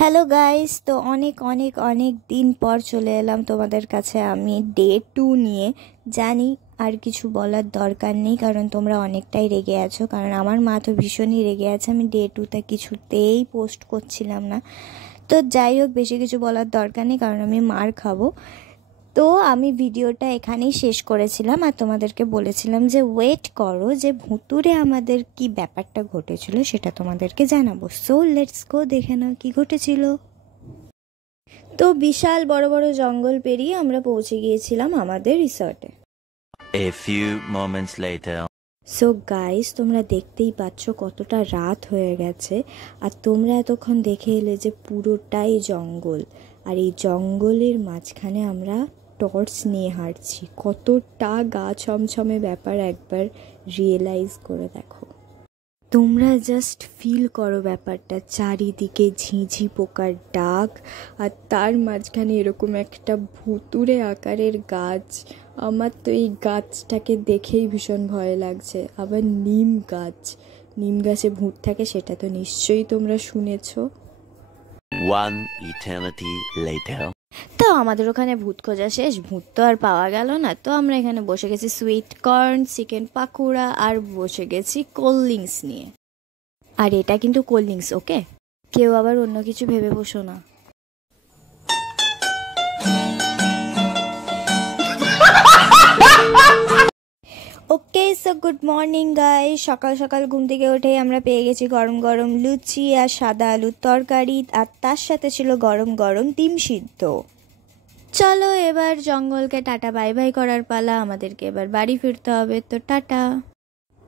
Hello guys, তো অনেক অনেক অনেক দিন পর চলে এলাম তোমাদের কাছে আমি ডে 2 নিয়ে। জানি আর কিছু বলার দরকার নেই, কারণ তোমরা অনেকটাই রেগে আছো, কারণ আমার মা তো ভীষণই রেগে আছে। আমি ডে 2তে কিছুতেই পোস্ট করছিলাম না। তো যাই হোক, বেশি কিছু বলার দরকার নেই, কারণ আমি মার খাবো। তো আমি ভিডিওটা এখানেই শেষ করেছিলাম আর তোমাদেরকে বলেছিলাম যে ওয়েট করো, যে ভুতুড়ে আমাদের কি ব্যাপারটা ঘটেছিল সেটা তোমাদেরকে জানাবো। সো লেটস গো, দেখে নাও কি ঘটেছিল। তো বিশাল বড় বড় জঙ্গল পেরিয়ে আমরা পৌঁছে গিয়েছিলাম আমাদের রিসর্টে। A few moments later. So guys, তোমরা দেখতেই পাচ্ছ কতটা রাত হয়ে গেছে, আর তোমরা এতক্ষণ দেখে এলে যে পুরোটাই জঙ্গল, আর এই জঙ্গলের মাঝখানে আমরা টর্চ নিয়ে হাঁটছি। কতটা গা ছমছমে ব্যাপার একবার রিয়েলাইজ করে দেখো। তোমরা জাস্ট ফিল করো ব্যাপারটা, চারিদিকে ঝিঁঝি পোকার ডাক, আর তার মাঝখানে এরকম একটা ভুতুড়ে আকারের গাছ। আমার তো এই গাছটাকে দেখেই ভীষণ ভয় লাগছে। আবার নিম গাছে ভূত থাকে, সেটা তো নিশ্চয়ই তোমরা শুনেছো। One eternity later. তো আমাদের ওখানে ভূত খোঁজা শেষ, ভূত তো আর পাওয়া গেল না। তো আমরা এখানে বসে গেছি সুইট কর্ন, চিকেন পাকোড়া, আর বসে গেছি কোল্ড ড্রিঙ্কস নিয়ে। আর এটা কিন্তু কোল্ড ড্রিঙ্কস, ওকে? কেউ আবার অন্য কিছু ভেবে বসো না। ওকে, সো গুড মর্নিং গাইস। সকাল সকাল ঘুম থেকে উঠেই আমরা পেয়ে গেছি গরম গরম লুচি আর সাদা আলুর তরকারি, আর তার সাথে ছিল গরম গরম ডিম সিদ্ধ। চলো এবার জঙ্গলকে টাটা বাই বাই করার পালা, আমাদেরকে এবার বাড়ি ফিরতে হবে। তো টাটা।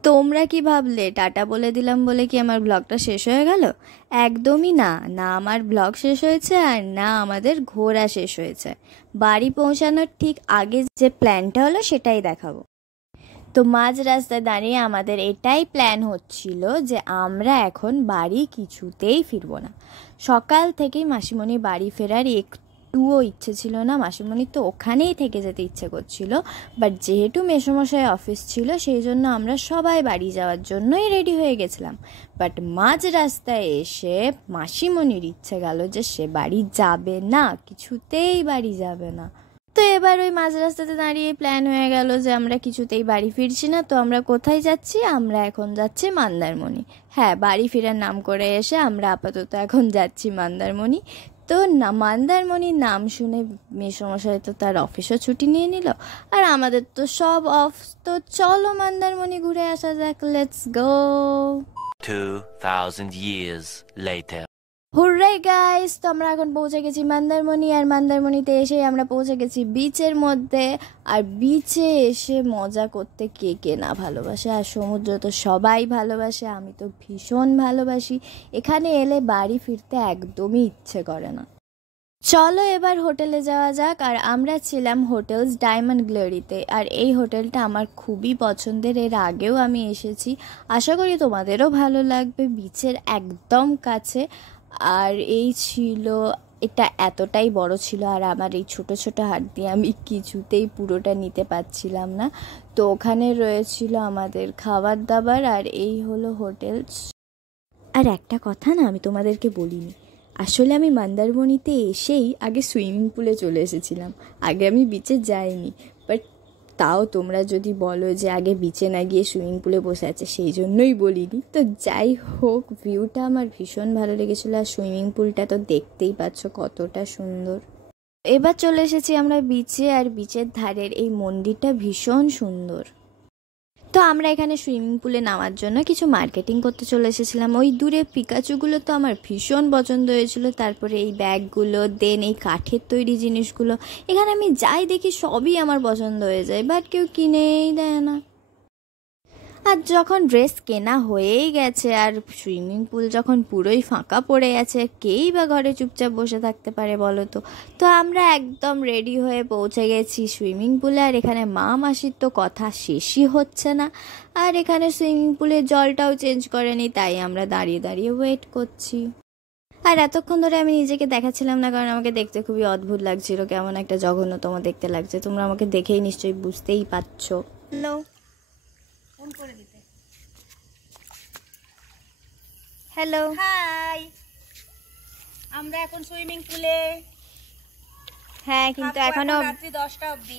তোমরা কি ভাবলে টাটা বলে দিলাম বলে কি আমার ব্লগটা শেষ হয়ে গেল? একদমই না, না আমার ব্লগ শেষ হয়েছে আর না আমাদের ঘোরা শেষ হয়েছে। বাড়ি পৌঁছানোর ঠিক আগে যে প্ল্যানটা হলো সেটাই দেখাবো। তো মাঝ রাস্তায় দাঁড়িয়ে আমাদের এটাই প্ল্যান হচ্ছিল যে আমরা এখন বাড়ি কিছুতেই ফিরবো না। সকাল থেকেই মাসিমণি বাড়ি ফেরার একটুও ইচ্ছে ছিল না। মাসিমণি তো ওখানেই থেকে যেতে ইচ্ছে করছিল, বাট যেহেতু মেসোমশাই অফিস ছিল সেই জন্য আমরা সবাই বাড়ি যাওয়ার জন্যই রেডি হয়ে গেছিলাম। বাট মাঝ রাস্তায় এসে মাসিমণির ইচ্ছে গেল যে সে বাড়ি যাবে না, কিছুতেই বাড়ি যাবে না। তো এবার ওই মাঝ রাস্তাতে দাঁড়িয়ে প্ল্যান হয়ে গেল যে আমরা কিছুতেই বাড়ি ফিরছি না। তো আমরা কোথায় যাচ্ছি? আমরা এখন যাচ্ছি মন্দারমণি। হ্যাঁ, বাড়ি ফেরার নাম করে এসে আমরা আপাতত এখন যাচ্ছি মন্দারমণি। তো না, মন্দারমণির নাম শুনে মেসোমশাই তো তার অফিসও ছুটি নিয়ে নিল, আর আমাদের তো সব অফ। তো চলো মন্দারমণি ঘুরে আসা যাক, let's go. 2000 years later. Hurray guys, তো আমরা এখন পৌঁছে গেছি মন্দারমণি, আর মন্দারমণিতে এসে আমরা পৌঁছে গেছি বিচের মধ্যে। আর বিচে এসে মজা করতে কে কে না ভালোবাসে, আর সমুদ্র তো সবাই ভালোবাসে, আমি তো ভীষণ ভালোবাসি। এখানে এলে বাড়ি ফিরতে একদমই ইচ্ছে করে না। চলো এবার হোটেলে যাওয়া যাক। আর আমরা ছিলাম হোটেলস ডায়মন্ড গ্লোরিতে, আর এই হোটেলটা আমার খুবই পছন্দের। এর আগেও আমি এসেছি, আশা করি তোমাদেরও ভালো লাগবে। বিচের একদম কাছে। আর এটা এতটাই বড় ছিল, আর আমার এই ছোট ছোট হাত দিয়ে আমি কিছুতেই পুরোটা নিতে পারছিলাম না। তো ওখানে রয়েছিল আমাদের খাবার দাবার, আর এই হলো হোটেল। আর একটা কথা না, আমি তোমাদেরকে বলিনি, আসলে আমি মন্দারমণিতে এসেই আগে সুইমিং পুলে চলে এসেছিলাম, আগে আমি বিচে যাইনি। বাট তাও তোমরা যদি বলো যে আগে বিচে না গিয়ে সুইমিং পুলে বসে আছে, সেই জন্যই বলিনি। তো যাই হোক, ভিউটা আমার ভীষণ ভালো লেগেছিলো, আর সুইমিং পুলটা তো দেখতেই পাচ্ছ কতটা সুন্দর। এবার চলে এসেছি আমরা বিচে, আর বিচের ধারের এই মন্দিরটা ভীষণ সুন্দর। তো আমরা এখানে সুইমিং পুলে নামার জন্য কিছু মার্কেটিং করতে চলে এসেছিলাম। ওই দূরে পিকাচুগুলো তো আমার ভীষণ পছন্দ হয়েছিল, তারপরে এই ব্যাগগুলো, দেন এই কাঠের তৈরি জিনিসগুলো, এখানে আমি যাই দেখি সবই আমার পছন্দ হয়ে যায়, বাট কেউ কিনেই দেয় না। আর যখন ড্রেস কেনা হয়েই গেছে, আর সুইমিং পুল যখন পুরোই ফাঁকা পড়ে গেছে, কেই বা ঘরে চুপচাপ বসে থাকতে পারে বলো তো? তো আমরা একদম রেডি হয়ে পৌঁছে গেছি সুইমিং পুলে। আর এখানে মা মাসির তো কথা শেষই হচ্ছে না, আর এখানে সুইমিং পুলের জলটাও চেঞ্জ করেনি, তাই আমরা দাঁড়িয়ে দাঁড়িয়ে ওয়েট করছি। আর এতক্ষণ ধরে আমি নিজেকে দেখাচ্ছিলাম না, কারণ আমাকে দেখতে খুবই অদ্ভুত লাগছিল, কেমন একটা জঘন্যতম দেখতে লাগছে। তোমরা আমাকে দেখেই নিশ্চয়ই বুঝতেই পারছো। হ্যালো, ফোন করে দিতে। Hello, hi. আমরা এখন সুইমিং পুলে। হ্যাঁ, কিন্তু এখনো রাত্রি 10টা অবধি।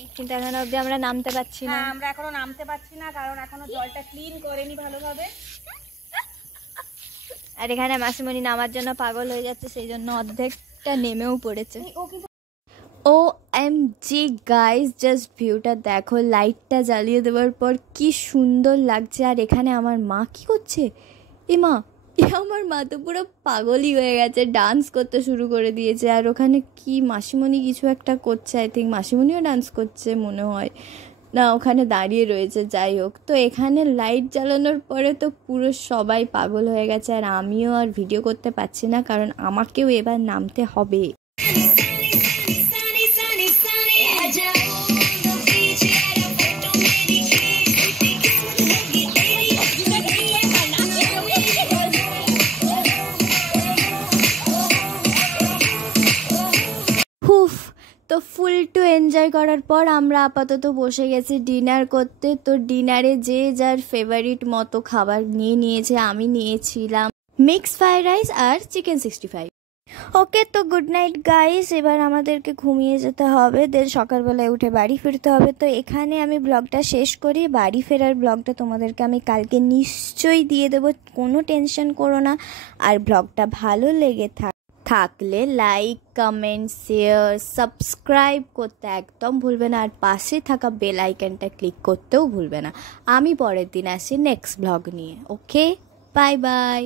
আমরা নামতে পারছি না। হ্যাঁ, আমরা এখনো নামতে পারছি না, কারণ এখনো জলটা ক্লিন করেনি ভালোভাবে। আর এখানে মাসিমণি নামার জন্য পাগল হয়ে যাচ্ছে, সেই জন্য অর্ধেকটা নেমেও পড়েছে। ও এম জি গাইস, জাস্ট ভিউটা দেখো, লাইটটা জ্বালিয়ে দেওয়ার পর কি সুন্দর লাগছে। আর এখানে আমার মা কি করছে, আমার মা তো পুরো পাগলই হয়ে গেছে, ডান্স করতে শুরু করে দিয়েছে। আর ওখানে কি মাসিমণি কিছু একটা করছে, আই থিঙ্ক মাসিমণিও ডান্স করছে মনে হয়, না ওখানে দাঁড়িয়ে রয়েছে। যাই হোক, তো এখানে লাইট জ্বালানোর পরে তো পুরো সবাই পাগল হয়ে গেছে। আর আমিও আর ভিডিও করতে পারছি না, কারণ আমাকেও এবার নামতে হবে। তো ফুল টু এনজয় করার পর আমরা আপাতত বসে গেছি ডিনার করতে। তো ডিনারে যে যার ফেভারিট মতো খাবার নিয়েছে। আমি নিয়েছিলাম মিক্স ফ্রাইড রাইস আর চিকেন 65। ওকে, তো গুড নাইট গাইস, এবার আমাদেরকে ঘুমিয়ে যেতে হবে, দেন সকালবেলায় উঠে বাড়ি ফিরতে হবে। তো এখানে আমি ব্লগটা শেষ করি। বাড়ি ফেরার ব্লগটা তোমাদেরকে আমি কালকে নিশ্চয়ই দিয়ে দেবো, কোনো টেনশন করো না। আর ব্লগটা ভালো লেগে থাকলে লাইক, কমেন্ট, শেয়ার, সাবস্ক্রাইব করতে একদম ভুলবে না। আর পাশে থাকা বেল আইকনটা ক্লিক করতেও ভুলবে না। আমি পরের দিন আসি নেক্সট ব্লগ নিয়ে। ওকে, বাই বাই।